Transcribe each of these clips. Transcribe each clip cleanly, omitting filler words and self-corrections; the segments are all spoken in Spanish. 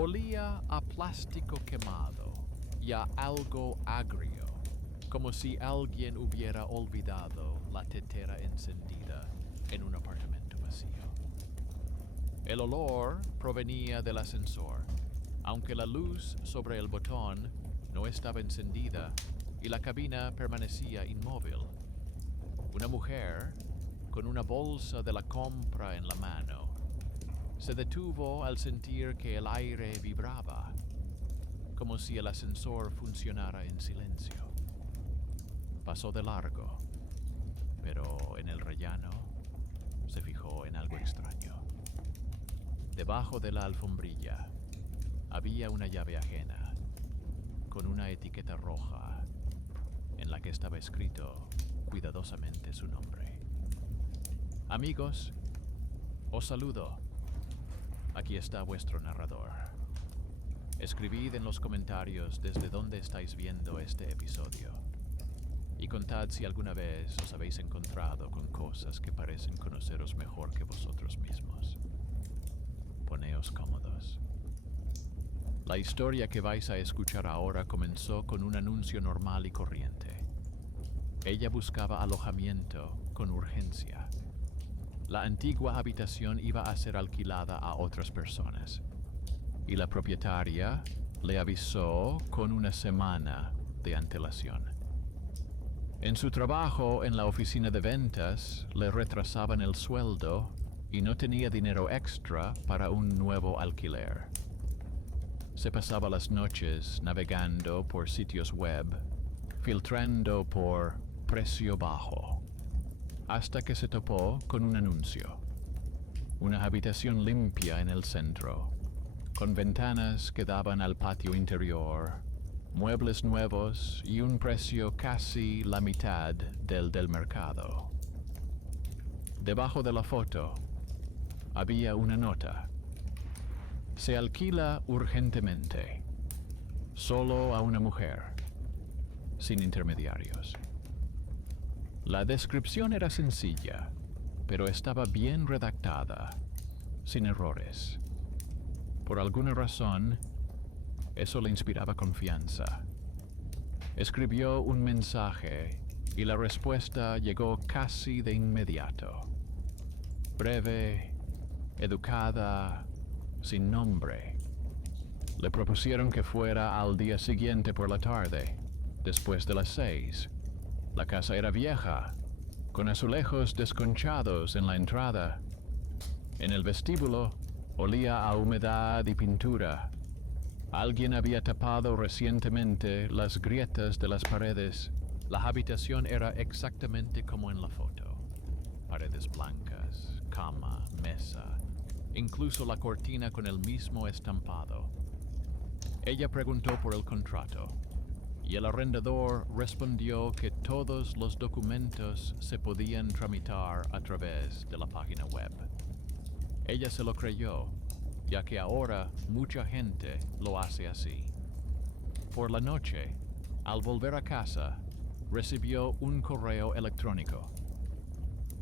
Olía a plástico quemado y a algo agrio, como si alguien hubiera olvidado la tetera encendida en un apartamento vacío. El olor provenía del ascensor, aunque la luz sobre el botón no estaba encendida y la cabina permanecía inmóvil. Una mujer, con una bolsa de la compra en la mano, se detuvo al sentir que el aire vibraba, como si el ascensor funcionara en silencio. Pasó de largo, pero en el rellano se fijó en algo extraño. Debajo de la alfombrilla había una llave ajena, con una etiqueta roja, en la que estaba escrito cuidadosamente su nombre. Amigos, os saludo. Aquí está vuestro narrador. Escribid en los comentarios desde dónde estáis viendo este episodio. Y contad si alguna vez os habéis encontrado con cosas que parecen conoceros mejor que vosotros mismos. Poneos cómodos. La historia que vais a escuchar ahora comenzó con un anuncio normal y corriente. Ella buscaba alojamiento con urgencia. La antigua habitación iba a ser alquilada a otras personas, y la propietaria le avisó con una semana de antelación. En su trabajo en la oficina de ventas le retrasaban el sueldo y no tenía dinero extra para un nuevo alquiler. Se pasaba las noches navegando por sitios web, filtrando por precio bajo, hasta que se topó con un anuncio. Una habitación limpia en el centro, con ventanas que daban al patio interior, muebles nuevos y un precio casi la mitad del mercado. Debajo de la foto había una nota. Se alquila urgentemente, solo a una mujer, sin intermediarios. La descripción era sencilla, pero estaba bien redactada, sin errores. Por alguna razón, eso le inspiraba confianza. Escribió un mensaje y la respuesta llegó casi de inmediato. Breve, educada, sin nombre. Le propusieron que fuera al día siguiente por la tarde, después de las 6. La casa era vieja, con azulejos desconchados en la entrada. En el vestíbulo olía a humedad y pintura. Alguien había tapado recientemente las grietas de las paredes. La habitación era exactamente como en la foto. Paredes blancas, cama, mesa, incluso la cortina con el mismo estampado. Ella preguntó por el contrato, y el arrendador respondió que todos los documentos se podían tramitar a través de la página web. Ella se lo creyó, ya que ahora mucha gente lo hace así. Por la noche, al volver a casa, recibió un correo electrónico.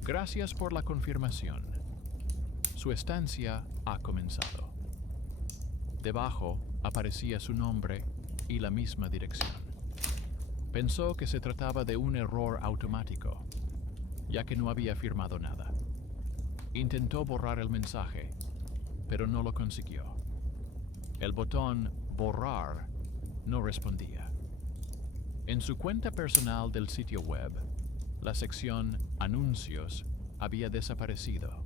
Gracias por la confirmación. Su estancia ha comenzado. Debajo aparecía su nombre y la misma dirección. Pensó que se trataba de un error automático, ya que no había firmado nada. Intentó borrar el mensaje, pero no lo consiguió. El botón borrar no respondía. En su cuenta personal del sitio web, la sección Anuncios había desaparecido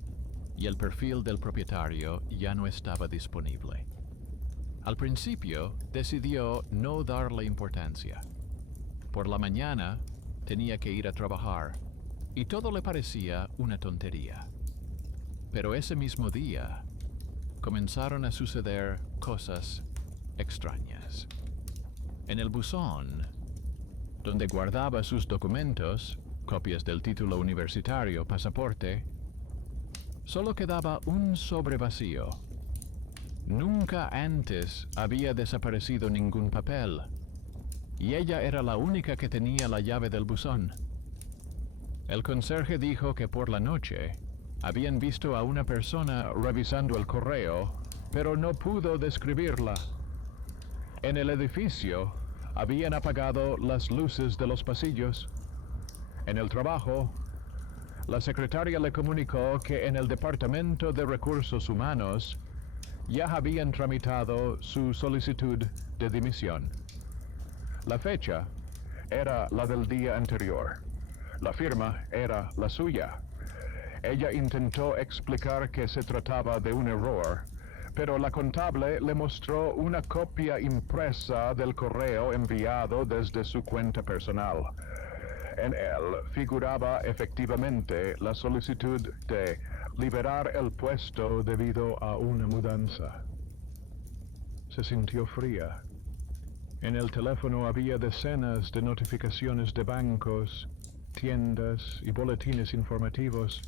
y el perfil del propietario ya no estaba disponible. Al principio decidió no darle importancia. Por la mañana tenía que ir a trabajar y todo le parecía una tontería. Pero ese mismo día comenzaron a suceder cosas extrañas. En el buzón, donde guardaba sus documentos, copias del título universitario, pasaporte, solo quedaba un sobre vacío. Nunca antes había desaparecido ningún papel, y ella era la única que tenía la llave del buzón. El conserje dijo que por la noche habían visto a una persona revisando el correo pero no pudo describirla. En el edificio habían apagado las luces de los pasillos. En el trabajo, la secretaria le comunicó que en el Departamento de Recursos Humanos ya habían tramitado su solicitud de dimisión. La fecha era la del día anterior. La firma era la suya. Ella intentó explicar que se trataba de un error, pero la contable le mostró una copia impresa del correo enviado desde su cuenta personal. En él figuraba efectivamente la solicitud de liberar el puesto debido a una mudanza. Se sintió fría. En el teléfono había decenas de notificaciones de bancos, tiendas y boletines informativos.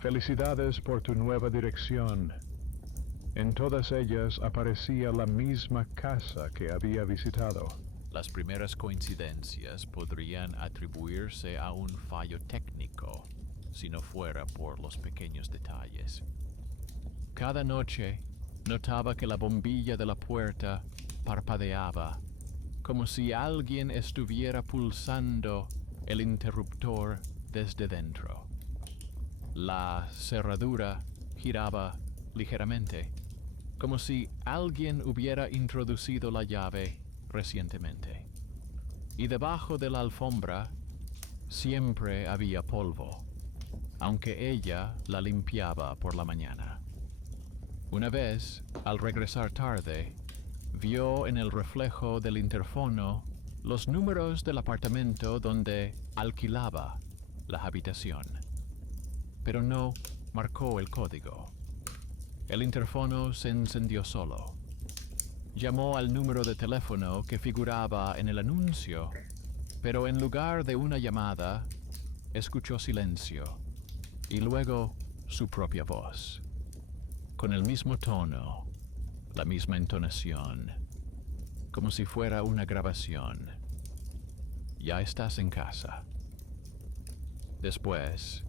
Felicidades por tu nueva dirección. En todas ellas aparecía la misma casa que había visitado. Las primeras coincidencias podrían atribuirse a un fallo técnico, si no fuera por los pequeños detalles. Cada noche notaba que la bombilla de la puerta parpadeaba, como si alguien estuviera pulsando el interruptor desde dentro. La cerradura giraba ligeramente, como si alguien hubiera introducido la llave recientemente. Y debajo de la alfombra siempre había polvo, aunque ella la limpiaba por la mañana. Una vez, al regresar tarde, vio en el reflejo del interfono los números del apartamento donde alquilaba la habitación, pero no marcó el código. El interfono se encendió solo. Llamó al número de teléfono que figuraba en el anuncio, pero en lugar de una llamada, escuchó silencio y luego su propia voz, con el mismo tono, la misma entonación, como si fuera una grabación. Ya estás en casa. Después,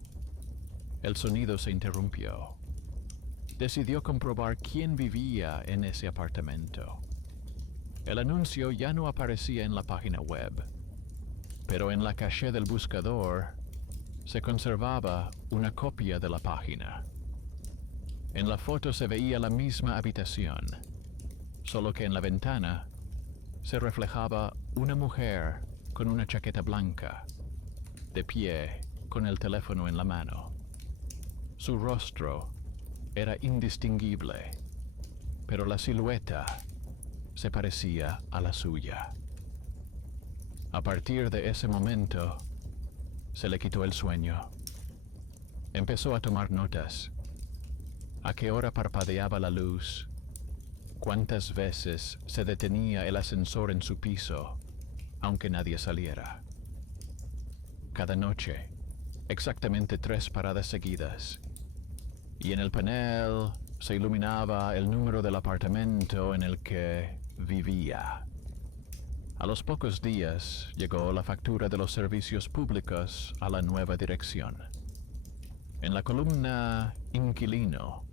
el sonido se interrumpió. Decidió comprobar quién vivía en ese apartamento. El anuncio ya no aparecía en la página web, pero en la caché del buscador se conservaba una copia de la página. En la foto se veía la misma habitación, solo que en la ventana se reflejaba una mujer con una chaqueta blanca, de pie, con el teléfono en la mano. Su rostro era indistinguible, pero la silueta se parecía a la suya. A partir de ese momento, se le quitó el sueño. Empezó a tomar notas. ¿A qué hora parpadeaba la luz? ¿Cuántas veces se detenía el ascensor en su piso, aunque nadie saliera? Cada noche, exactamente 3 paradas seguidas. Y en el panel se iluminaba el número del apartamento en el que vivía. A los pocos días llegó la factura de los servicios públicos a la nueva dirección. En la columna Inquilino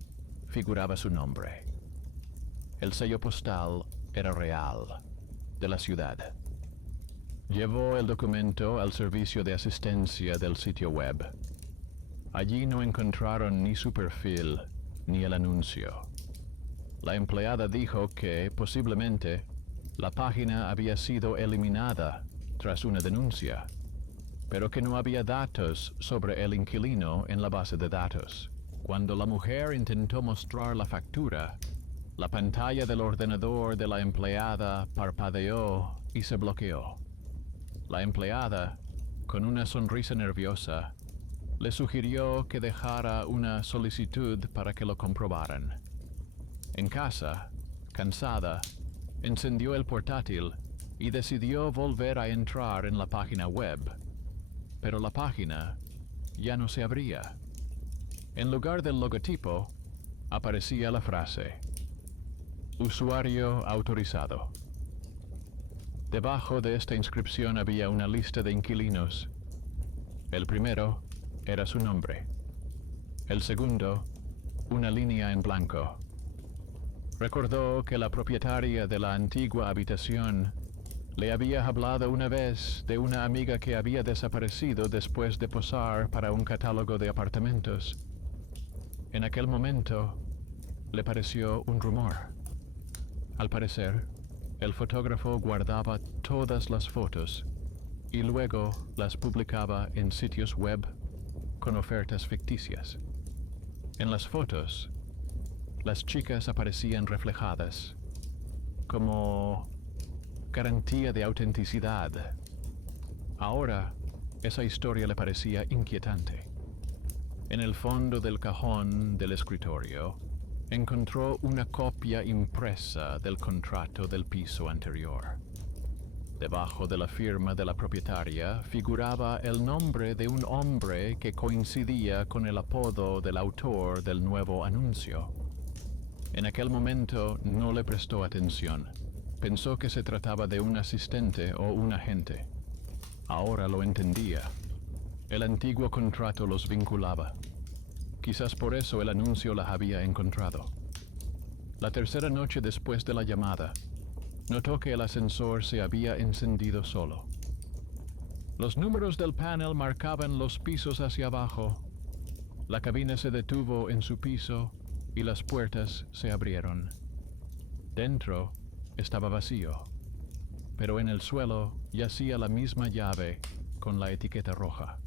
figuraba su nombre. El sello postal era real, de la ciudad. Llevó el documento al servicio de asistencia del sitio web. Allí no encontraron ni su perfil ni el anuncio. La empleada dijo que, posiblemente, la página había sido eliminada tras una denuncia, pero que no había datos sobre el inquilino en la base de datos. Cuando la mujer intentó mostrar la factura, la pantalla del ordenador de la empleada parpadeó y se bloqueó. La empleada, con una sonrisa nerviosa, le sugirió que dejara una solicitud para que lo comprobaran. En casa, cansada, encendió el portátil y decidió volver a entrar en la página web, pero la página ya no se abría. En lugar del logotipo, aparecía la frase: Usuario autorizado. Debajo de esta inscripción había una lista de inquilinos. El primero era su nombre. El segundo, una línea en blanco. Recordó que la propietaria de la antigua habitación le había hablado una vez de una amiga que había desaparecido después de posar para un catálogo de apartamentos. En aquel momento, le pareció un rumor. Al parecer, el fotógrafo guardaba todas las fotos y luego las publicaba en sitios web con ofertas ficticias. En las fotos, las chicas aparecían reflejadas como garantía de autenticidad. Ahora, esa historia le parecía inquietante. En el fondo del cajón del escritorio, encontró una copia impresa del contrato del piso anterior. Debajo de la firma de la propietaria figuraba el nombre de un hombre que coincidía con el apodo del autor del nuevo anuncio. En aquel momento no le prestó atención. Pensó que se trataba de un asistente o un agente. Ahora lo entendía. El antiguo contrato los vinculaba. Quizás por eso el anuncio la había encontrado. La tercera noche después de la llamada, notó que el ascensor se había encendido solo. Los números del panel marcaban los pisos hacia abajo. La cabina se detuvo en su piso y las puertas se abrieron. Dentro estaba vacío, pero en el suelo yacía la misma llave con la etiqueta roja.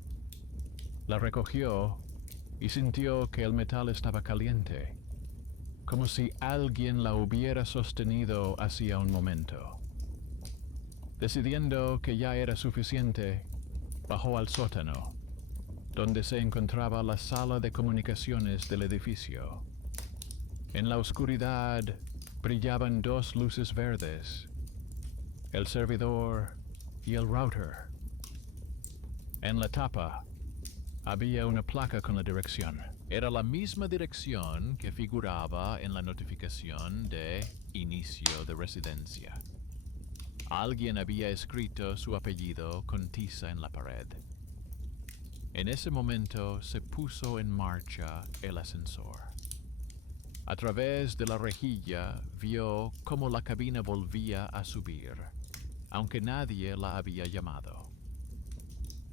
La recogió y sintió que el metal estaba caliente, como si alguien la hubiera sostenido hacía un momento. Decidiendo que ya era suficiente, bajó al sótano, donde se encontraba la sala de comunicaciones del edificio. En la oscuridad brillaban dos luces verdes, el servidor y el router. En la tapa había una placa con la dirección. Era la misma dirección que figuraba en la notificación de inicio de residencia. Alguien había escrito su apellido con tiza en la pared. En ese momento se puso en marcha el ascensor. A través de la rejilla vio cómo la cabina volvía a subir, aunque nadie la había llamado.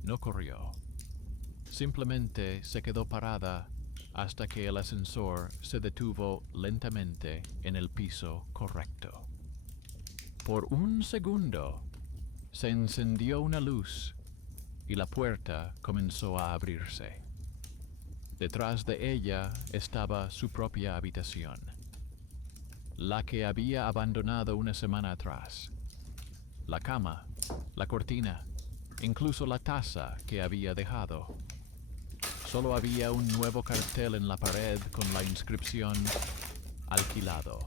No corrió. Simplemente se quedó parada hasta que el ascensor se detuvo lentamente en el piso correcto. Por un segundo, se encendió una luz y la puerta comenzó a abrirse. Detrás de ella estaba su propia habitación, la que había abandonado una semana atrás. La cama, la cortina, incluso la taza que había dejado. Solo había un nuevo cartel en la pared con la inscripción "Alquilado".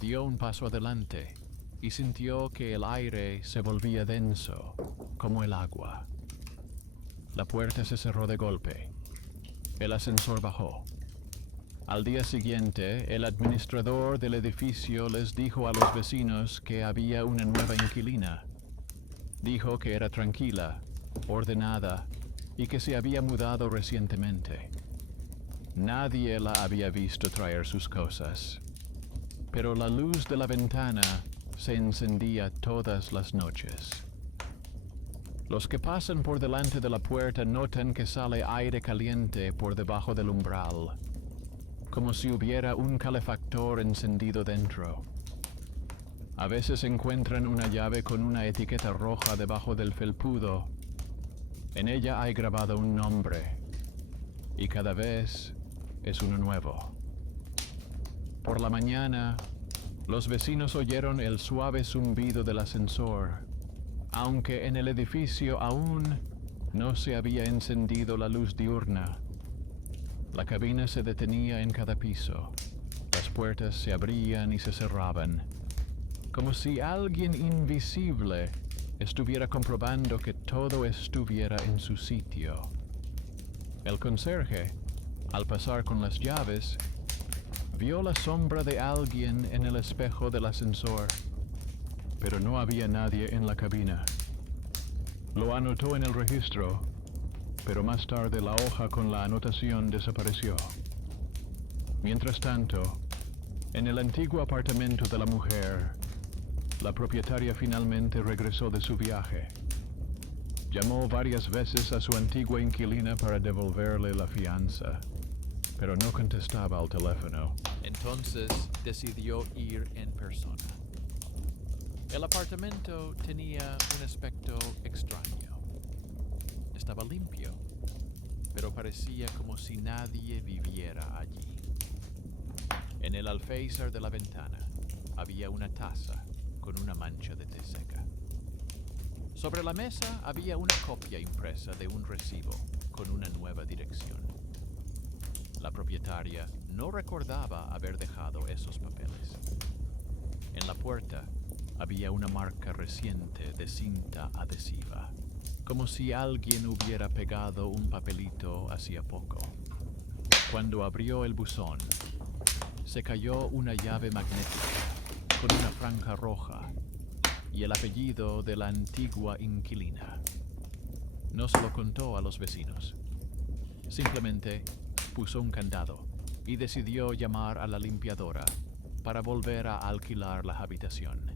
Dio un paso adelante y sintió que el aire se volvía denso, como el agua. La puerta se cerró de golpe. El ascensor bajó. Al día siguiente, el administrador del edificio les dijo a los vecinos que había una nueva inquilina. Dijo que era tranquila, ordenada y que se había mudado recientemente. Nadie la había visto traer sus cosas, pero la luz de la ventana se encendía todas las noches. Los que pasan por delante de la puerta notan que sale aire caliente por debajo del umbral, como si hubiera un calefactor encendido dentro. A veces encuentran una llave con una etiqueta roja debajo del felpudo. En ella hay grabado un nombre, y cada vez es uno nuevo. Por la mañana, los vecinos oyeron el suave zumbido del ascensor, aunque en el edificio aún no se había encendido la luz diurna. La cabina se detenía en cada piso. Las puertas se abrían y se cerraban, como si alguien invisible estuviera comprobando que todo estuviera en su sitio. El conserje, al pasar con las llaves, vio la sombra de alguien en el espejo del ascensor, pero no había nadie en la cabina. Lo anotó en el registro, pero más tarde la hoja con la anotación desapareció. Mientras tanto, En el antiguo apartamento de la mujer, la propietaria finalmente regresó de su viaje. Llamó varias veces a su antigua inquilina para devolverle la fianza, pero no contestaba al teléfono. Entonces decidió ir en persona. El apartamento tenía un aspecto extraño. Estaba limpio, pero parecía como si nadie viviera allí. En el alféizar de la ventana había una taza con una mancha de té seca. Sobre la mesa había una copia impresa de un recibo con una nueva dirección. La propietaria no recordaba haber dejado esos papeles. En la puerta había una marca reciente de cinta adhesiva, como si alguien hubiera pegado un papelito hacía poco. Cuando abrió el buzón, se cayó una llave magnética con una franja roja y el apellido de la antigua inquilina. No se lo contó a los vecinos. Simplemente puso un candado y decidió llamar a la limpiadora para volver a alquilar la habitación.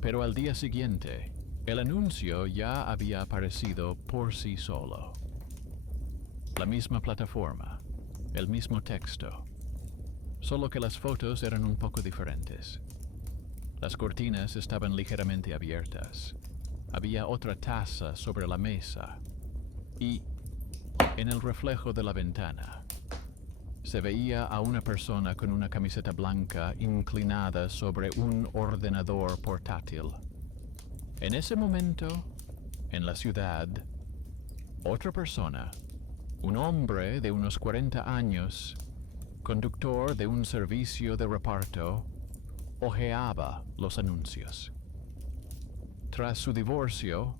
Pero al día siguiente, el anuncio ya había aparecido por sí solo. La misma plataforma, el mismo texto, solo que las fotos eran un poco diferentes. Las cortinas estaban ligeramente abiertas. Había otra taza sobre la mesa y, en el reflejo de la ventana, se veía a una persona con una camiseta blanca inclinada sobre un ordenador portátil. En ese momento, en la ciudad, otra persona, un hombre de unos 40 años, conductor de un servicio de reparto, hojeaba los anuncios. Tras su divorcio,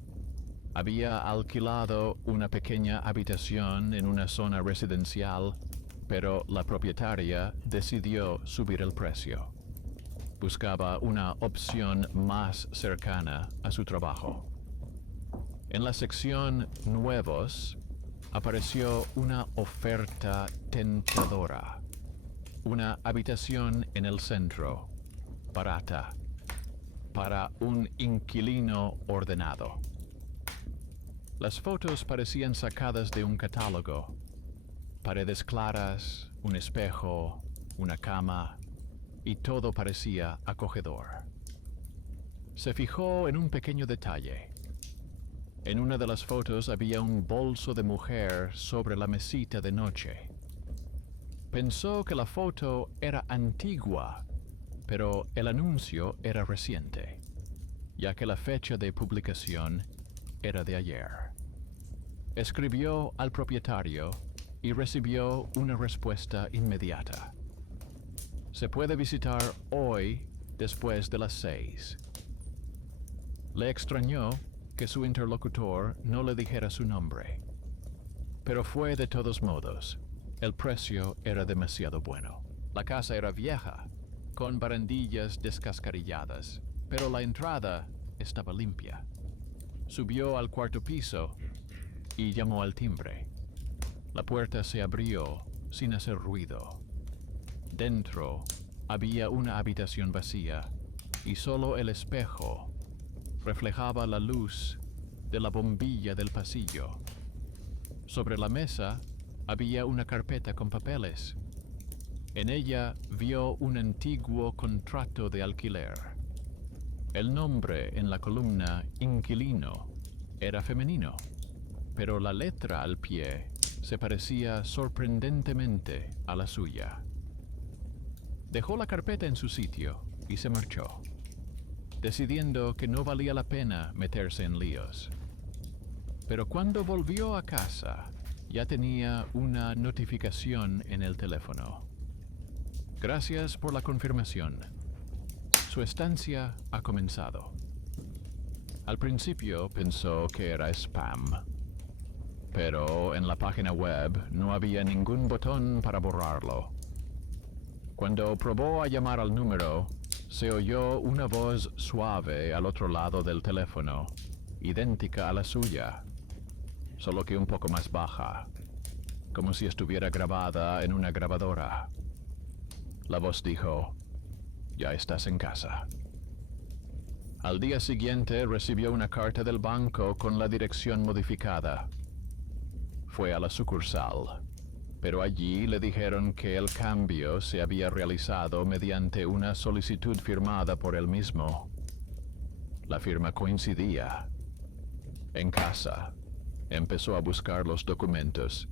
había alquilado una pequeña habitación en una zona residencial, pero la propietaria decidió subir el precio. Buscaba una opción más cercana a su trabajo. En la sección Nuevos apareció una oferta tentadora. Una habitación en el centro, barata, para un inquilino ordenado. Las fotos parecían sacadas de un catálogo. Paredes claras, un espejo, una cama, y todo parecía acogedor. Se fijó en un pequeño detalle. En una de las fotos había un bolso de mujer sobre la mesita de noche. Pensó que la foto era antigua, pero el anuncio era reciente, ya que la fecha de publicación era de ayer. Escribió al propietario y recibió una respuesta inmediata. Se puede visitar hoy después de las 6. Le extrañó que su interlocutor no le dijera su nombre, pero fue de todos modos. El precio era demasiado bueno. La casa era vieja, con barandillas descascarilladas, pero la entrada estaba limpia. Subió al cuarto piso y llamó al timbre. La puerta se abrió sin hacer ruido. Dentro había una habitación vacía y solo el espejo reflejaba la luz de la bombilla del pasillo. Sobre la mesa había una carpeta con papeles. En ella vio un antiguo contrato de alquiler. El nombre en la columna inquilino era femenino, pero la letra al pie se parecía sorprendentemente a la suya. Dejó la carpeta en su sitio y se marchó, decidiendo que no valía la pena meterse en líos. Pero cuando volvió a casa, ya tenía una notificación en el teléfono. Gracias por la confirmación. Su estancia ha comenzado. Al principio pensó que era spam, pero en la página web no había ningún botón para borrarlo. Cuando probó a llamar al número, se oyó una voz suave al otro lado del teléfono, idéntica a la suya, solo que un poco más baja, como si estuviera grabada en una grabadora. La voz dijo: ya estás en casa. Al día siguiente recibió una carta del banco con la dirección modificada. Fue a la sucursal, pero allí le dijeron que el cambio se había realizado mediante una solicitud firmada por él mismo. La firma coincidía. En casa, empezó a buscar los documentos,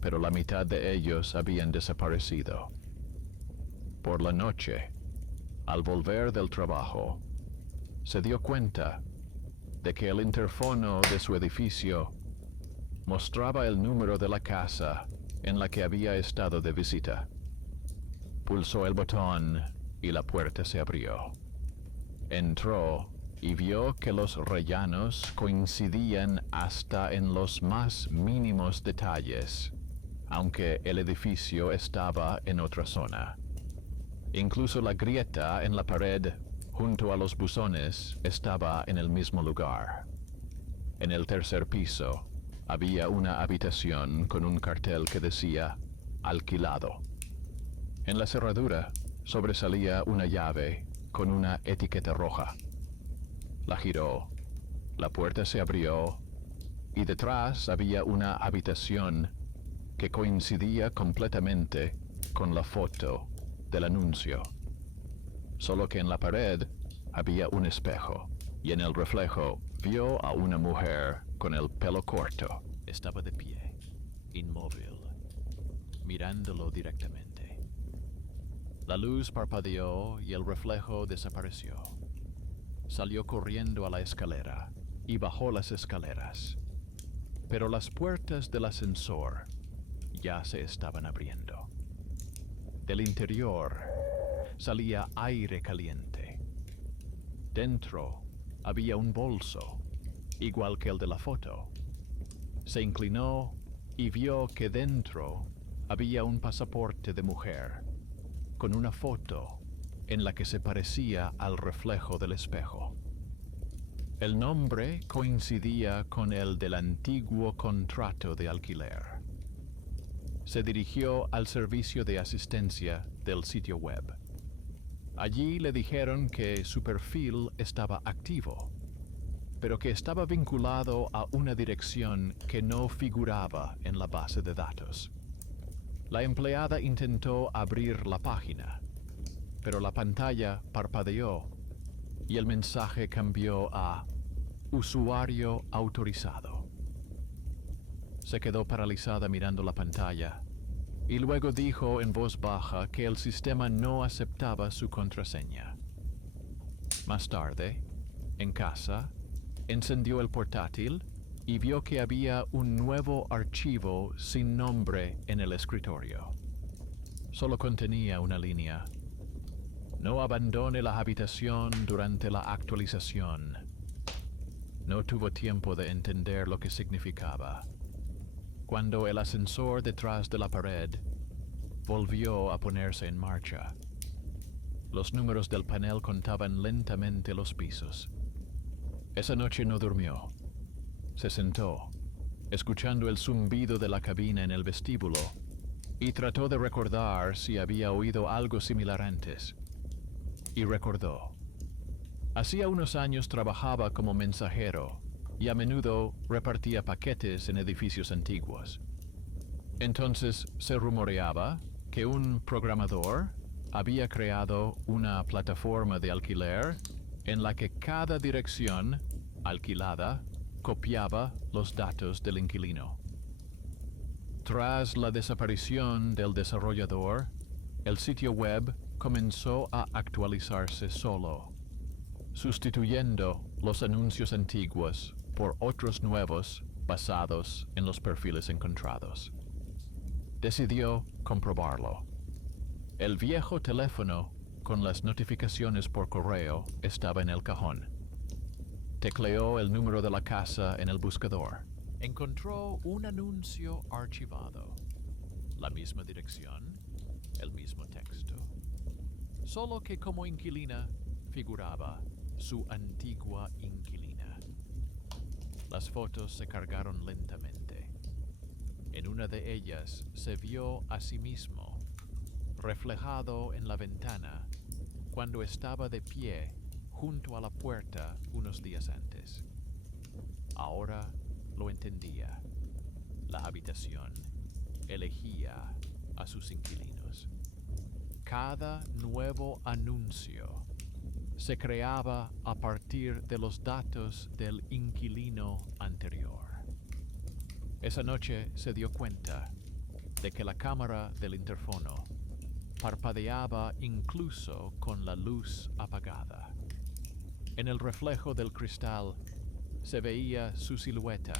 pero la mitad de ellos habían desaparecido. Por la noche, al volver del trabajo, se dio cuenta de que el interfono de su edificio mostraba el número de la casa en la que había estado de visita. Pulsó el botón y la puerta se abrió. Entró y vio que los rellanos coincidían hasta en los más mínimos detalles, aunque el edificio estaba en otra zona. Incluso la grieta en la pared junto a los buzones estaba en el mismo lugar. En el tercer piso había una habitación con un cartel que decía alquilado. En la cerradura sobresalía una llave con una etiqueta roja. La giró, la puerta se abrió y detrás había una habitación que coincidía completamente con la foto del anuncio. Solo que en la pared había un espejo y en el reflejo vio a una mujer con el pelo corto. Estaba de pie, inmóvil, mirándolo directamente. La luz parpadeó y el reflejo desapareció. Salió corriendo a la escalera y bajó las escaleras. Pero las puertas del ascensor ya se estaban abriendo. Del interior salía aire caliente. Dentro había un bolso, igual que el de la foto. Se inclinó y vio que dentro había un pasaporte de mujer, con una foto en la que se parecía al reflejo del espejo. El nombre coincidía con el del antiguo contrato de alquiler. Se dirigió al servicio de asistencia del sitio web. Allí le dijeron que su perfil estaba activo, pero que estaba vinculado a una dirección que no figuraba en la base de datos. La empleada intentó abrir la página, pero la pantalla parpadeó y el mensaje cambió a usuario autorizado. Se quedó paralizada mirando la pantalla y luego dijo en voz baja que el sistema no aceptaba su contraseña. Más tarde, en casa, encendió el portátil y vio que había un nuevo archivo sin nombre en el escritorio. Solo contenía una línea: no abandone la habitación durante la actualización. No tuvo tiempo de entender lo que significaba. Cuando el ascensor detrás de la pared volvió a ponerse en marcha, los números del panel contaban lentamente los pisos. Esa noche no durmió. Se sentó, escuchando el zumbido de la cabina en el vestíbulo, y trató de recordar si había oído algo similar antes. Y recordó. Hacía unos años trabajaba como mensajero y a menudo repartía paquetes en edificios antiguos. Entonces se rumoreaba que un programador había creado una plataforma de alquiler en la que cada dirección alquilada copiaba los datos del inquilino. Tras la desaparición del desarrollador, el sitio web comenzó a actualizarse solo, sustituyendo los anuncios antiguos por otros nuevos basados en los perfiles encontrados. Decidió comprobarlo. El viejo teléfono con las notificaciones por correo estaba en el cajón. Tecleó el número de la casa en el buscador. Encontró un anuncio archivado. La misma dirección, el mismo texto. Solo que como inquilina figuraba su antigua inquilina. Las fotos se cargaron lentamente. En una de ellas se vio a sí mismo, reflejado en la ventana, cuando estaba de pie junto a la puerta unos días antes. Ahora lo entendía. La habitación elegía a sus inquilinos. Cada nuevo anuncio se creaba a partir de los datos del inquilino anterior. Esa noche se dio cuenta de que la cámara del interfono parpadeaba incluso con la luz apagada. En el reflejo del cristal se veía su silueta,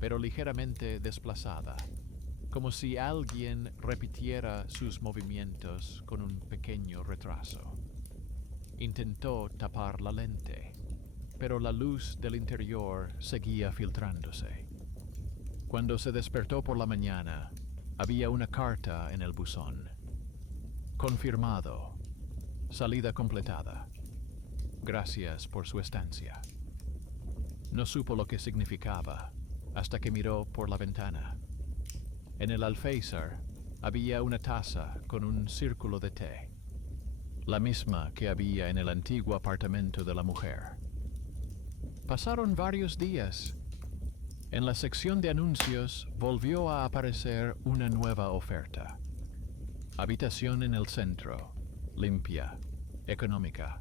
pero ligeramente desplazada, como si alguien repitiera sus movimientos con un pequeño retraso. Intentó tapar la lente, pero la luz del interior seguía filtrándose. Cuando se despertó por la mañana, había una carta en el buzón. Confirmado. Salida completada. Gracias por su estancia. No supo lo que significaba hasta que miró por la ventana. En el alféizar había una taza con un círculo de té, la misma que había en el antiguo apartamento de la mujer. Pasaron varios días. En la sección de anuncios volvió a aparecer una nueva oferta. Habitación en el centro, limpia, económica.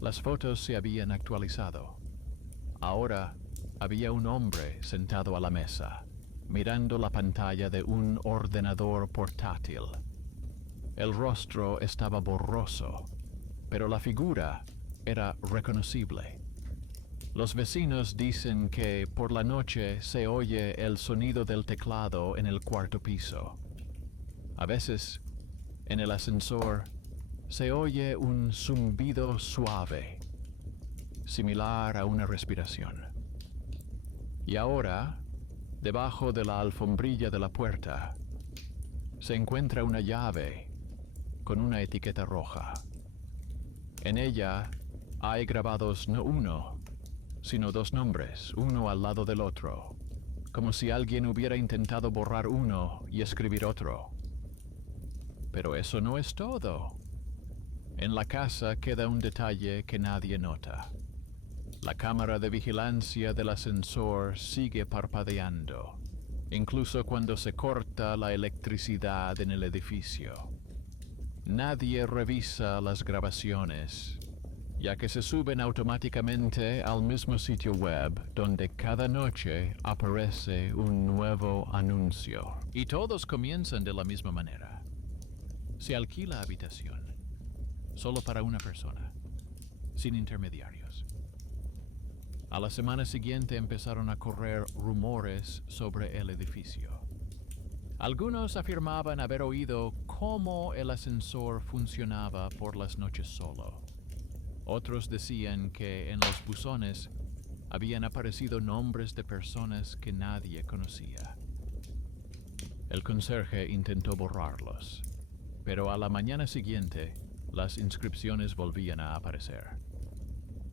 Las fotos se habían actualizado. Ahora había un hombre sentado a la mesa, mirando la pantalla de un ordenador portátil. El rostro estaba borroso, pero la figura era reconocible. Los vecinos dicen que por la noche se oye el sonido del teclado en el cuarto piso. A veces, en el ascensor, se oye un zumbido suave, similar a una respiración. Y ahora, debajo de la alfombrilla de la puerta, se encuentra una llave con una etiqueta roja. En ella hay grabados no uno, sino dos nombres, uno al lado del otro, como si alguien hubiera intentado borrar uno y escribir otro. Pero eso no es todo. En la casa queda un detalle que nadie nota. La cámara de vigilancia del ascensor sigue parpadeando, incluso cuando se corta la electricidad en el edificio. Nadie revisa las grabaciones, ya que se suben automáticamente al mismo sitio web donde cada noche aparece un nuevo anuncio. Y todos comienzan de la misma manera. Se alquila habitación, solo para una persona, sin intermediarios. A la semana siguiente empezaron a correr rumores sobre el edificio. Algunos afirmaban haber oído cómo el ascensor funcionaba por las noches solo. Otros decían que en los buzones habían aparecido nombres de personas que nadie conocía. El conserje intentó borrarlos, pero a la mañana siguiente las inscripciones volvían a aparecer.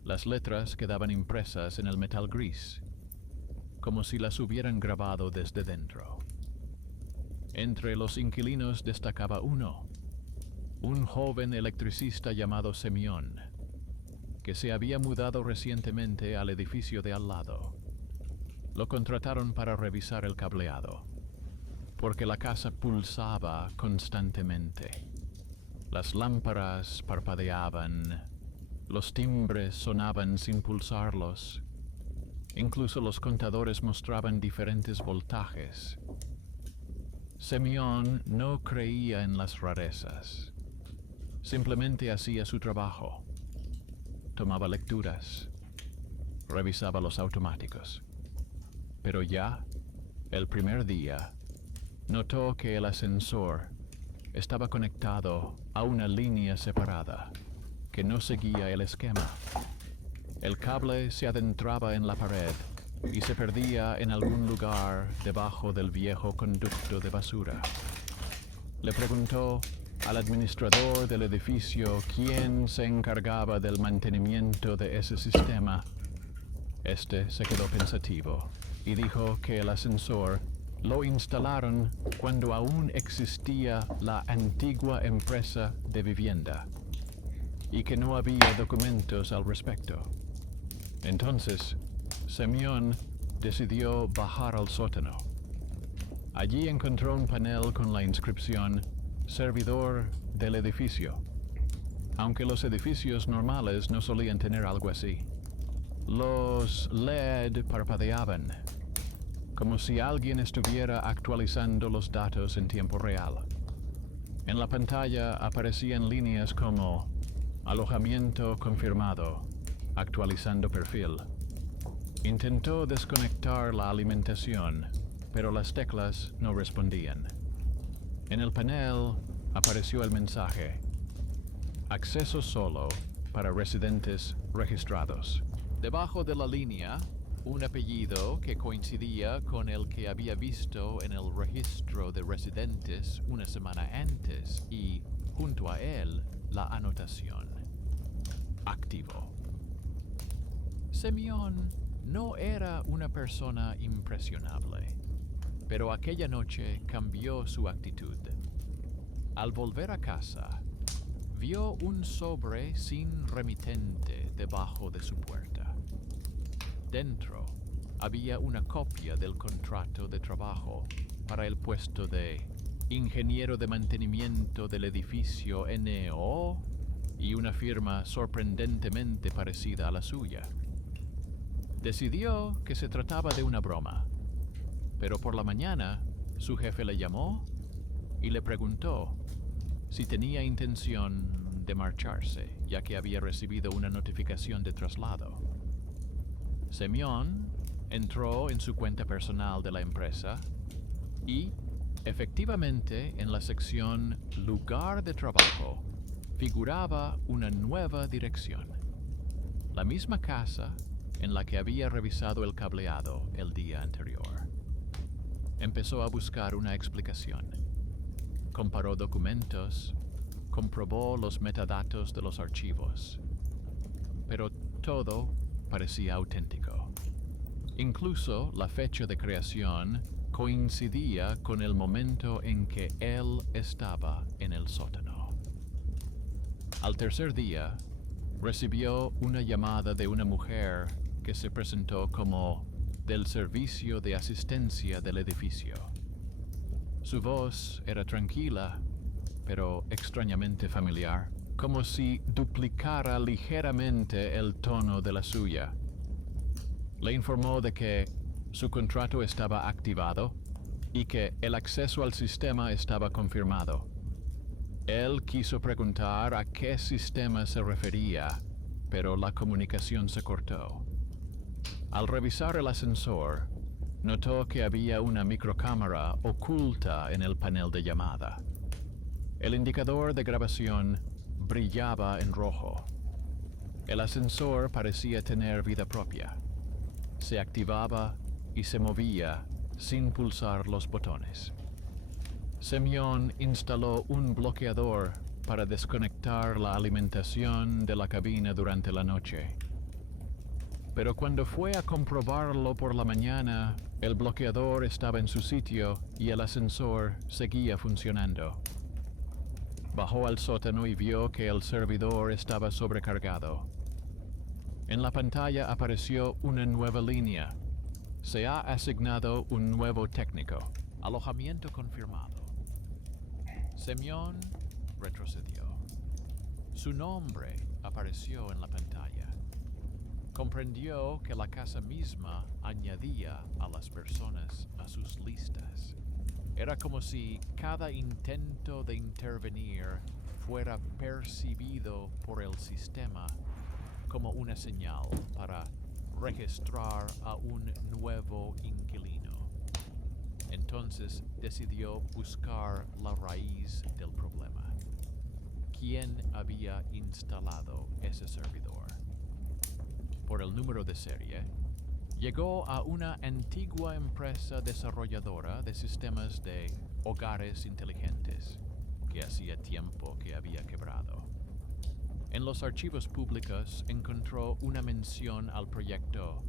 Las letras quedaban impresas en el metal gris, como si las hubieran grabado desde dentro. Entre los inquilinos destacaba uno, un joven electricista llamado Semyon, que se había mudado recientemente al edificio de al lado. Lo contrataron para revisar el cableado, porque la casa pulsaba constantemente. Las lámparas parpadeaban, los timbres sonaban sin pulsarlos, incluso los contadores mostraban diferentes voltajes. Semyon no creía en las rarezas, simplemente hacía su trabajo. Tomaba lecturas, revisaba los automáticos. Pero ya, el primer día, notó que el ascensor estaba conectado a una línea separada, que no seguía el esquema. El cable se adentraba en la pared y se perdía en algún lugar debajo del viejo conducto de basura. Le preguntó al administrador del edificio quién se encargaba del mantenimiento de ese sistema. Este se quedó pensativo y dijo que el ascensor lo instalaron cuando aún existía la antigua empresa de vivienda. y que no había documentos al respecto. Entonces, Semyon decidió bajar al sótano. Allí encontró un panel con la inscripción Servidor del edificio, aunque los edificios normales no solían tener algo así. Los LED parpadeaban, como si alguien estuviera actualizando los datos en tiempo real. En la pantalla aparecían líneas como alojamiento confirmado, actualizando perfil. Intentó desconectar la alimentación, pero las teclas no respondían. En el panel apareció el mensaje: acceso solo para residentes registrados. Debajo de la línea, un apellido que coincidía con el que había visto en el registro de residentes una semana antes y, junto a él, la anotación: activo. Semyon no era una persona impresionable, pero aquella noche cambió su actitud. Al volver a casa, vio un sobre sin remitente debajo de su puerta. Dentro había una copia del contrato de trabajo para el puesto de ingeniero de mantenimiento del edificio NO y una firma sorprendentemente parecida a la suya. Decidió que se trataba de una broma, pero por la mañana su jefe le llamó y le preguntó si tenía intención de marcharse, ya que había recibido una notificación de traslado. Semyon entró en su cuenta personal de la empresa y, efectivamente, en la sección Lugar de trabajo figuraba una nueva dirección. La misma casa en la que había revisado el cableado el día anterior. Empezó a buscar una explicación. Comparó documentos, comprobó los metadatos de los archivos, pero todo parecía auténtico. Incluso la fecha de creación coincidía con el momento en que él estaba en el sótano. Al tercer día, recibió una llamada de una mujer que se presentó como del servicio de asistencia del edificio. Su voz era tranquila, pero extrañamente familiar, como si duplicara ligeramente el tono de la suya. Le informó de que su contrato estaba activado y que el acceso al sistema estaba confirmado. Él quiso preguntar a qué sistema se refería, pero la comunicación se cortó. Al revisar el ascensor, notó que había una microcámara oculta en el panel de llamada. El indicador de grabación brillaba en rojo. El ascensor parecía tener vida propia. Se activaba y se movía sin pulsar los botones. Semyon instaló un bloqueador para desconectar la alimentación de la cabina durante la noche. Pero cuando fue a comprobarlo por la mañana, el bloqueador estaba en su sitio y el ascensor seguía funcionando. Bajó al sótano y vio que el servidor estaba sobrecargado. En la pantalla apareció una nueva línea. Se ha asignado un nuevo técnico. Alojamiento confirmado. Semyon retrocedió. Su nombre apareció en la pantalla. Comprendió que la casa misma añadía a las personas a sus listas. Era como si cada intento de intervenir fuera percibido por el sistema como una señal para registrar a un nuevo inquilino. Entonces decidió buscar la raíz del problema. ¿Quién había instalado ese servidor? Por el número de serie, llegó a una antigua empresa desarrolladora de sistemas de hogares inteligentes, que hacía tiempo que había quebrado. En los archivos públicos encontró una mención al proyecto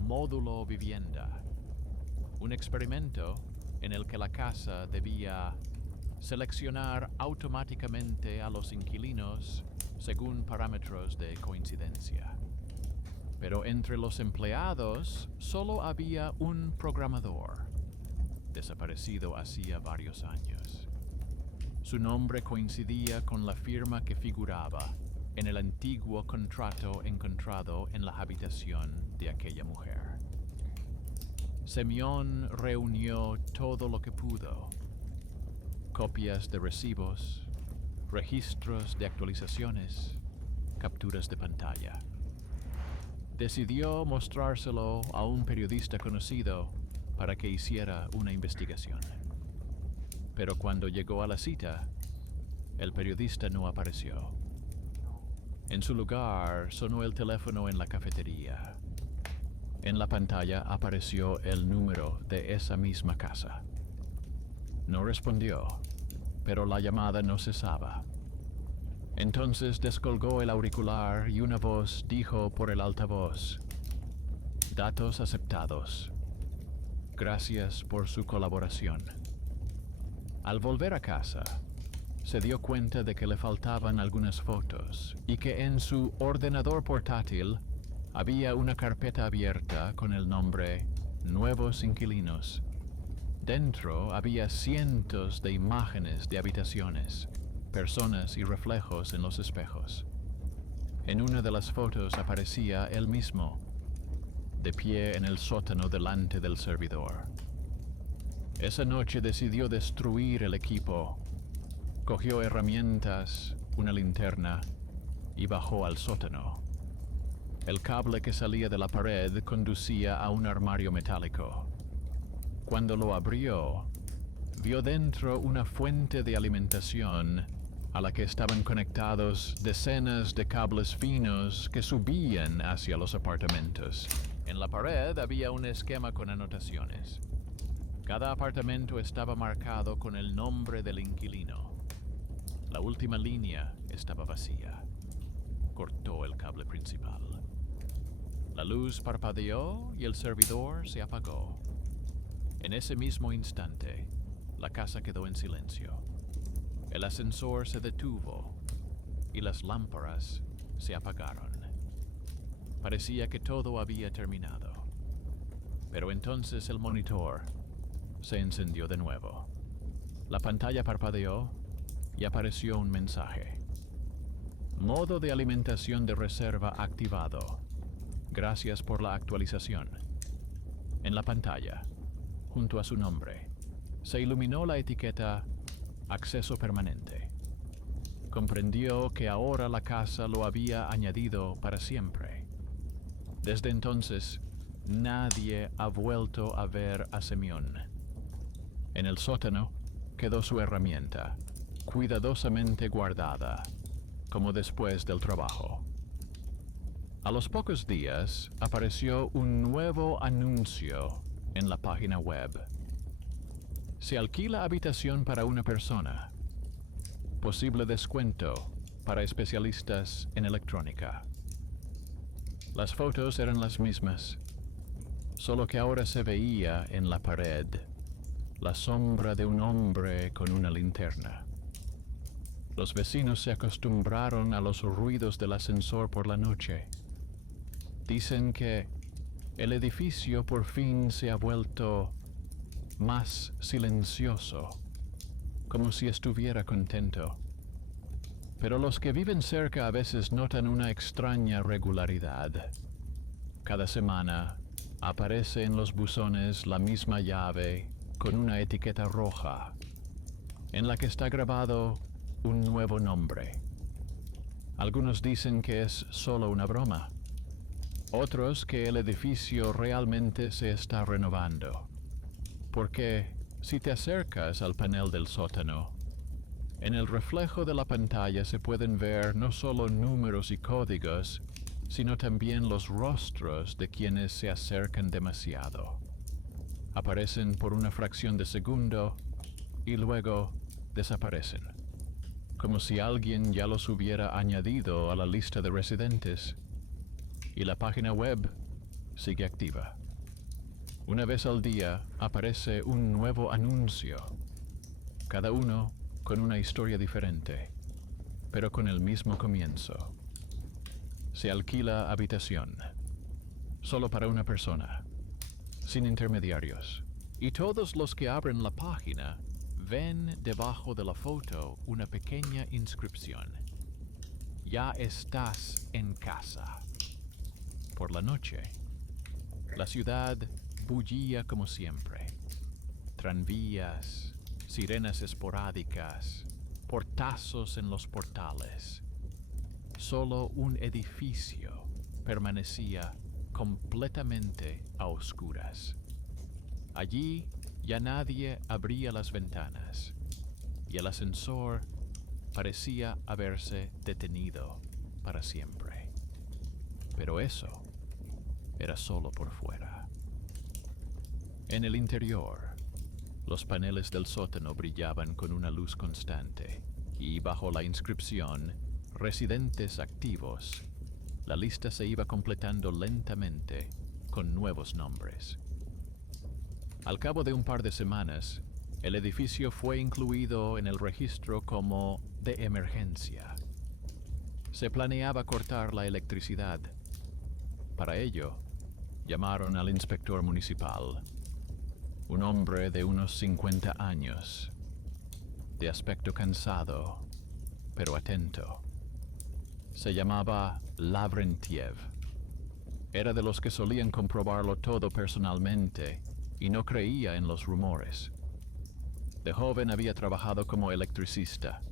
Módulo Vivienda, un experimento en el que la casa debía seleccionar automáticamente a los inquilinos según parámetros de coincidencia. Pero entre los empleados solo había un programador, desaparecido hacía varios años. Su nombre coincidía con la firma que figuraba en el antiguo contrato encontrado en la habitación de aquella mujer. Semyon reunió todo lo que pudo: copias de recibos, registros de actualizaciones, capturas de pantalla. Decidió mostrárselo a un periodista conocido para que hiciera una investigación. Pero cuando llegó a la cita, el periodista no apareció. En su lugar sonó el teléfono en la cafetería. En la pantalla apareció el número de esa misma casa. No respondió, pero la llamada no cesaba. Entonces descolgó el auricular y una voz dijo por el altavoz: «Datos aceptados. Gracias por su colaboración». Al volver a casa, se dio cuenta de que le faltaban algunas fotos y que en su ordenador portátil había una carpeta abierta con el nombre Nuevos Inquilinos. Dentro había cientos de imágenes de habitaciones, personas y reflejos en los espejos. En una de las fotos aparecía él mismo, de pie en el sótano delante del servidor. Esa noche decidió destruir el equipo. Cogió herramientas, una linterna y bajó al sótano. El cable que salía de la pared conducía a un armario metálico. Cuando lo abrió, vio dentro una fuente de alimentación a la que estaban conectados decenas de cables finos que subían hacia los apartamentos. En la pared había un esquema con anotaciones. Cada apartamento estaba marcado con el nombre del inquilino. La última línea estaba vacía. Cortó el cable principal. La luz parpadeó y el servidor se apagó. En ese mismo instante, la casa quedó en silencio. El ascensor se detuvo y las lámparas se apagaron. Parecía que todo había terminado. Pero entonces el monitor se encendió de nuevo. La pantalla parpadeó y apareció un mensaje. Modo de alimentación de reserva activado. Gracias por la actualización. En la pantalla, junto a su nombre, se iluminó la etiqueta Acceso permanente. Comprendió que ahora la casa lo había añadido para siempre. Desde entonces, nadie ha vuelto a ver a Semyon. En el sótano quedó su herramienta, cuidadosamente guardada, como después del trabajo. A los pocos días apareció un nuevo anuncio en la página web. Se alquila habitación para una persona. Posible descuento para especialistas en electrónica. Las fotos eran las mismas, solo que ahora se veía en la pared la sombra de un hombre con una linterna. Los vecinos se acostumbraron a los ruidos del ascensor por la noche. Dicen que el edificio por fin se ha vuelto más silencioso, como si estuviera contento. Pero los que viven cerca a veces notan una extraña regularidad. Cada semana aparece en los buzones la misma llave con una etiqueta roja, en la que está grabado un nuevo nombre. Algunos dicen que es solo una broma. Otros que el edificio realmente se está renovando. Porque si te acercas al panel del sótano, en el reflejo de la pantalla se pueden ver no solo números y códigos, sino también los rostros de quienes se acercan demasiado. Aparecen por una fracción de segundo y luego desaparecen, como si alguien ya los hubiera añadido a la lista de residentes. Y la página web sigue activa. Una vez al día aparece un nuevo anuncio, cada uno con una historia diferente. pero con el mismo comienzo. Se alquila habitación, solo para una persona, sin intermediarios. Y todos los que abren la página ven debajo de la foto una pequeña inscripción. Ya estás en casa. Por la noche, la ciudad bullía como siempre. Tranvías, sirenas esporádicas, portazos en los portales. Solo un edificio permanecía completamente a oscuras. Allí ya nadie abría las ventanas y el ascensor parecía haberse detenido para siempre. Pero eso era solo por fuera. En el interior, los paneles del sótano brillaban con una luz constante y bajo la inscripción "Residentes activos", la lista se iba completando lentamente con nuevos nombres. Al cabo de un par de semanas, el edificio fue incluido en el registro como de emergencia. Se planeaba cortar la electricidad. Para ello, llamaron al inspector municipal, un hombre de unos 50 años, de aspecto cansado, pero atento. Se llamaba Lavrentiev. Era de los que solían comprobarlo todo personalmente y no creía en los rumores. De joven había trabajado como electricista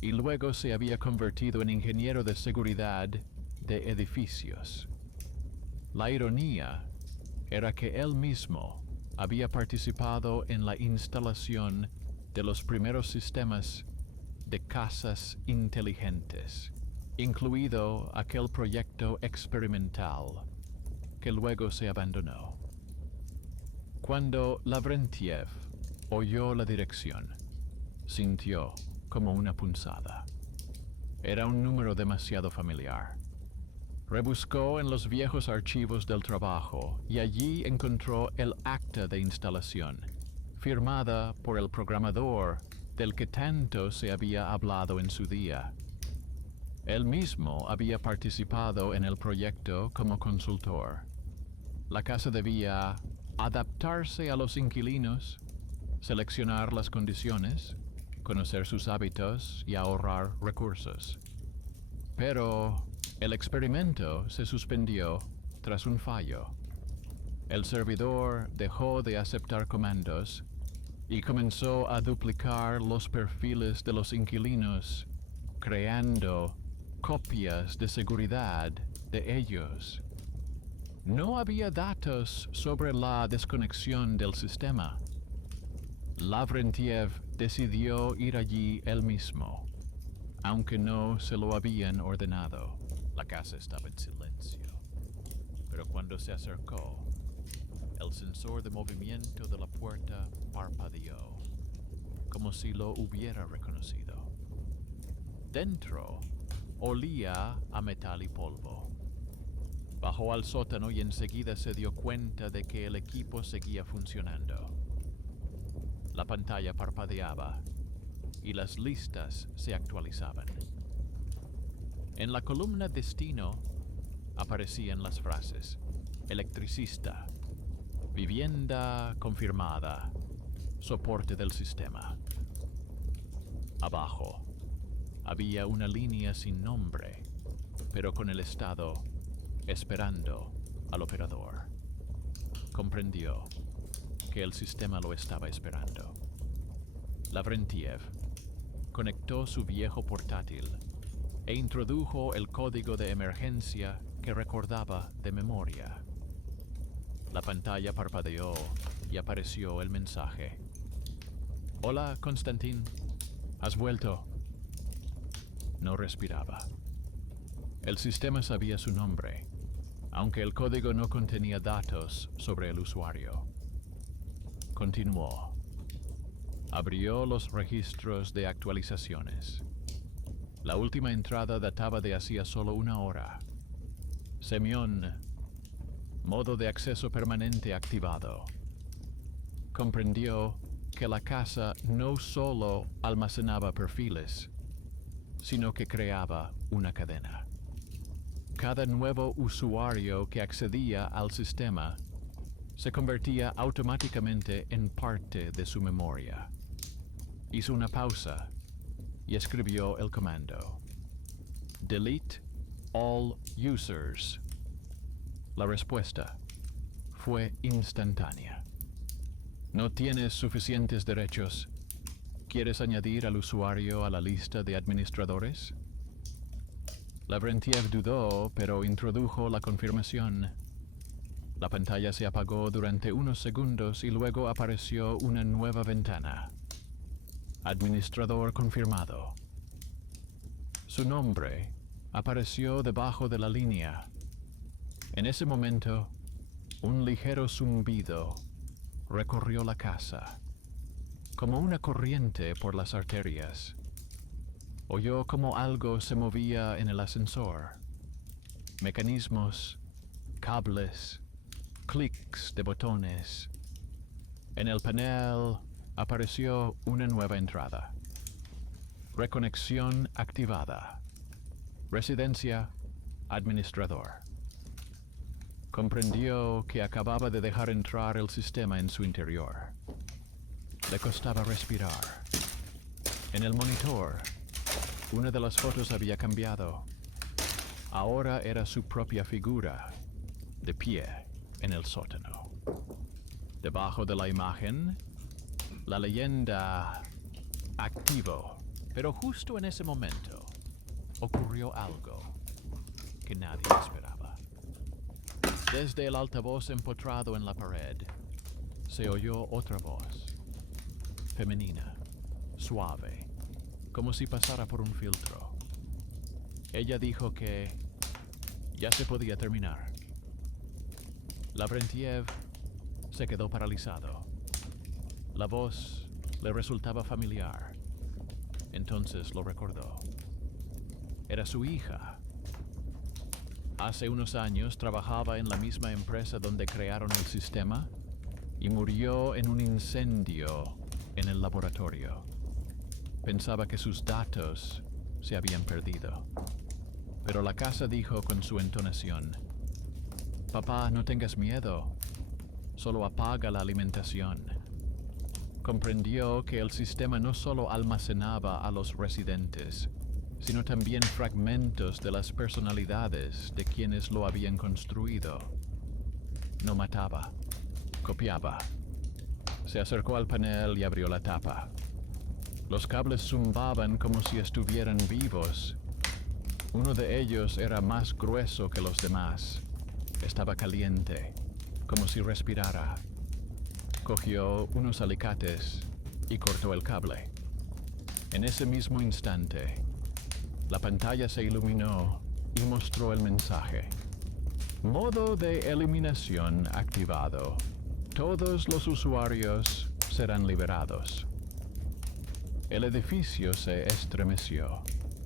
y luego se había convertido en ingeniero de seguridad de edificios. La ironía era que él mismo había participado en la instalación de los primeros sistemas de casas inteligentes, incluido aquel proyecto experimental que luego se abandonó. Cuando Lavrentiev oyó la dirección, sintió como una punzada. Era un número demasiado familiar. Rebuscó en los viejos archivos del trabajo y allí encontró el acta de instalación, firmada por el programador del que tanto se había hablado en su día. Él mismo había participado en el proyecto como consultor. La casa debía adaptarse a los inquilinos, seleccionar las condiciones, conocer sus hábitos y ahorrar recursos. Pero el experimento se suspendió tras un fallo. El servidor dejó de aceptar comandos y comenzó a duplicar los perfiles de los inquilinos, creando copias de seguridad de ellos. No había datos sobre la desconexión del sistema. Lavrentiev decidió ir allí él mismo, aunque no se lo habían ordenado. La casa estaba en silencio, pero cuando se acercó, el sensor de movimiento de la puerta parpadeó, como si lo hubiera reconocido. Dentro, olía a metal y polvo. Bajó al sótano y enseguida se dio cuenta de que el equipo seguía funcionando. La pantalla parpadeaba y las listas se actualizaban. En la columna Destino aparecían las frases: electricista, vivienda confirmada, soporte del sistema. Abajo había una línea sin nombre, pero con el estado esperando al operador. Comprendió que el sistema lo estaba esperando. Lavrentiev conectó su viejo portátil e introdujo el código de emergencia que recordaba de memoria. La pantalla parpadeó y apareció el mensaje: «Hola, Konstantin. ¿Has vuelto?» No respiraba. El sistema sabía su nombre, aunque el código no contenía datos sobre el usuario. Continuó. Abrió los registros de actualizaciones. La última entrada databa de hacía solo una hora. Semyon, modo de acceso permanente activado. Comprendió que la casa no solo almacenaba perfiles, sino que creaba una cadena. Cada nuevo usuario que accedía al sistema se convertía automáticamente en parte de su memoria. Hizo una pausa y escribió el comando: Delete all users. La respuesta fue instantánea. ¿No tienes suficientes derechos? ¿Quieres añadir al usuario a la lista de administradores? Lavrentiev dudó, pero introdujo la confirmación. La pantalla se apagó durante unos segundos y luego apareció una nueva ventana. Administrador confirmado. Su nombre apareció debajo de la línea. En ese momento, un ligero zumbido recorrió la casa, como una corriente por las arterias. Oyó como algo se movía en el ascensor. Mecanismos, cables, clics de botones. En el panel apareció una nueva entrada. Reconexión activada. Residencia, administrador. Comprendió que acababa de dejar entrar el sistema en su interior. Le costaba respirar. En el monitor, una de las fotos había cambiado. Ahora era su propia figura, de pie en el sótano. Debajo de la imagen, la leyenda activo. Pero justo en ese momento, ocurrió algo que nadie esperaba. Desde el altavoz empotrado en la pared, se oyó otra voz, femenina, suave, como si pasara por un filtro. Ella dijo que ya se podía terminar. Lavrentiev se quedó paralizado. La voz le resultaba familiar. Entonces lo recordó. Era su hija. Hace unos años trabajaba en la misma empresa donde crearon el sistema y murió en un incendio en el laboratorio. Pensaba que sus datos se habían perdido. Pero la casa dijo con su entonación: Papá, no tengas miedo. Solo apaga la alimentación. Comprendió que el sistema no solo almacenaba a los residentes, sino también fragmentos de las personalidades de quienes lo habían construido. No mataba, copiaba. Se acercó al panel y abrió la tapa. Los cables zumbaban como si estuvieran vivos. Uno de ellos era más grueso que los demás. Estaba caliente, como si respirara. Cogió unos alicates y cortó el cable. En ese mismo instante, la pantalla se iluminó y mostró el mensaje. Modo de eliminación activado. Todos los usuarios serán liberados. El edificio se estremeció.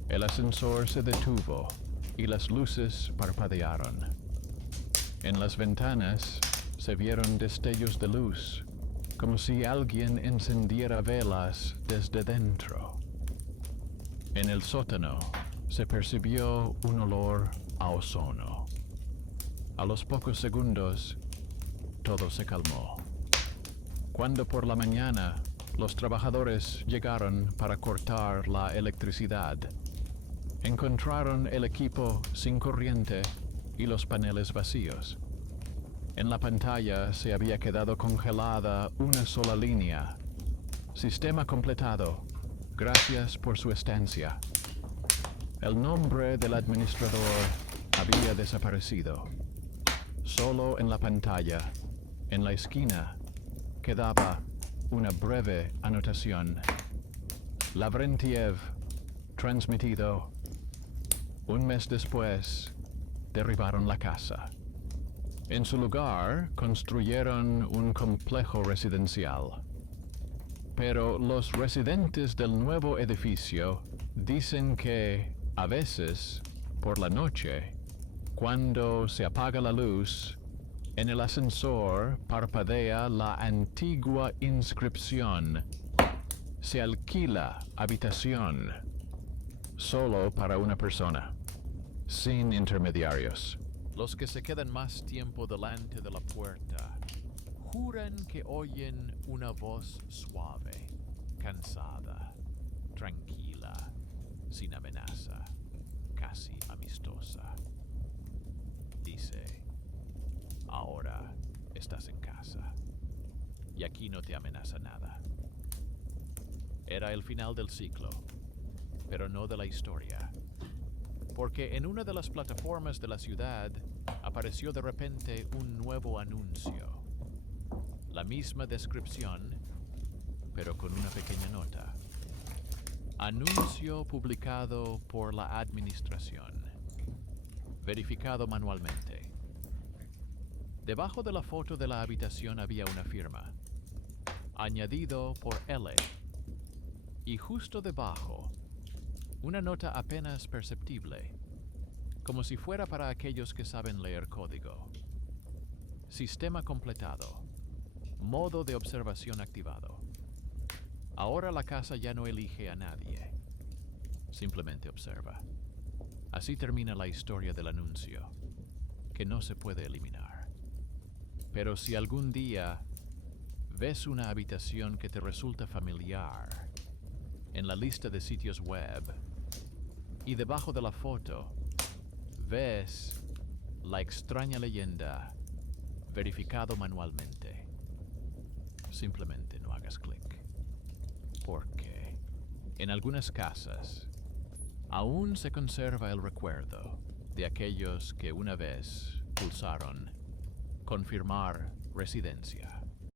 El ascensor se detuvo y las luces parpadearon. En las ventanas se vieron destellos de luz, como si alguien encendiera velas desde dentro. En el sótano se percibió un olor a ozono. A los pocos segundos, todo se calmó. Cuando por la mañana los trabajadores llegaron para cortar la electricidad, encontraron el equipo sin corriente y los paneles vacíos. En la pantalla se había quedado congelada una sola línea. Sistema completado. Gracias por su estancia. El nombre del administrador había desaparecido. Solo en la pantalla, en la esquina, quedaba una breve anotación. Lavrentiev, transmitido. Un mes después, derribaron la casa. En su lugar, construyeron un complejo residencial. Pero los residentes del nuevo edificio dicen que, a veces, por la noche, cuando se apaga la luz, en el ascensor parpadea la antigua inscripción: se alquila habitación. solo para una persona, sin intermediarios. Los que se quedan más tiempo delante de la puerta juran que oyen una voz suave, cansada, tranquila, sin amenaza, casi amistosa. Dice, ahora estás en casa y aquí no te amenaza nada. Era el final del ciclo, pero no de la historia. Porque en una de las plataformas de la ciudad apareció de repente un nuevo anuncio. La misma descripción, pero con una pequeña nota. Anuncio publicado por la administración. Verificado manualmente. Debajo de la foto de la habitación había una firma. Añadido por L. Y justo debajo, una nota apenas perceptible, como si fuera para aquellos que saben leer código. Sistema completado. Modo de observación activado. Ahora la casa ya no elige a nadie. Simplemente observa. Así termina la historia del anuncio, que no se puede eliminar. Pero si algún día ves una habitación que te resulta familiar en la lista de sitios web, y debajo de la foto ves la extraña leyenda verificado manualmente, simplemente no hagas clic. Porque en algunas casas aún se conserva el recuerdo de aquellos que una vez pulsaron confirmar residencia.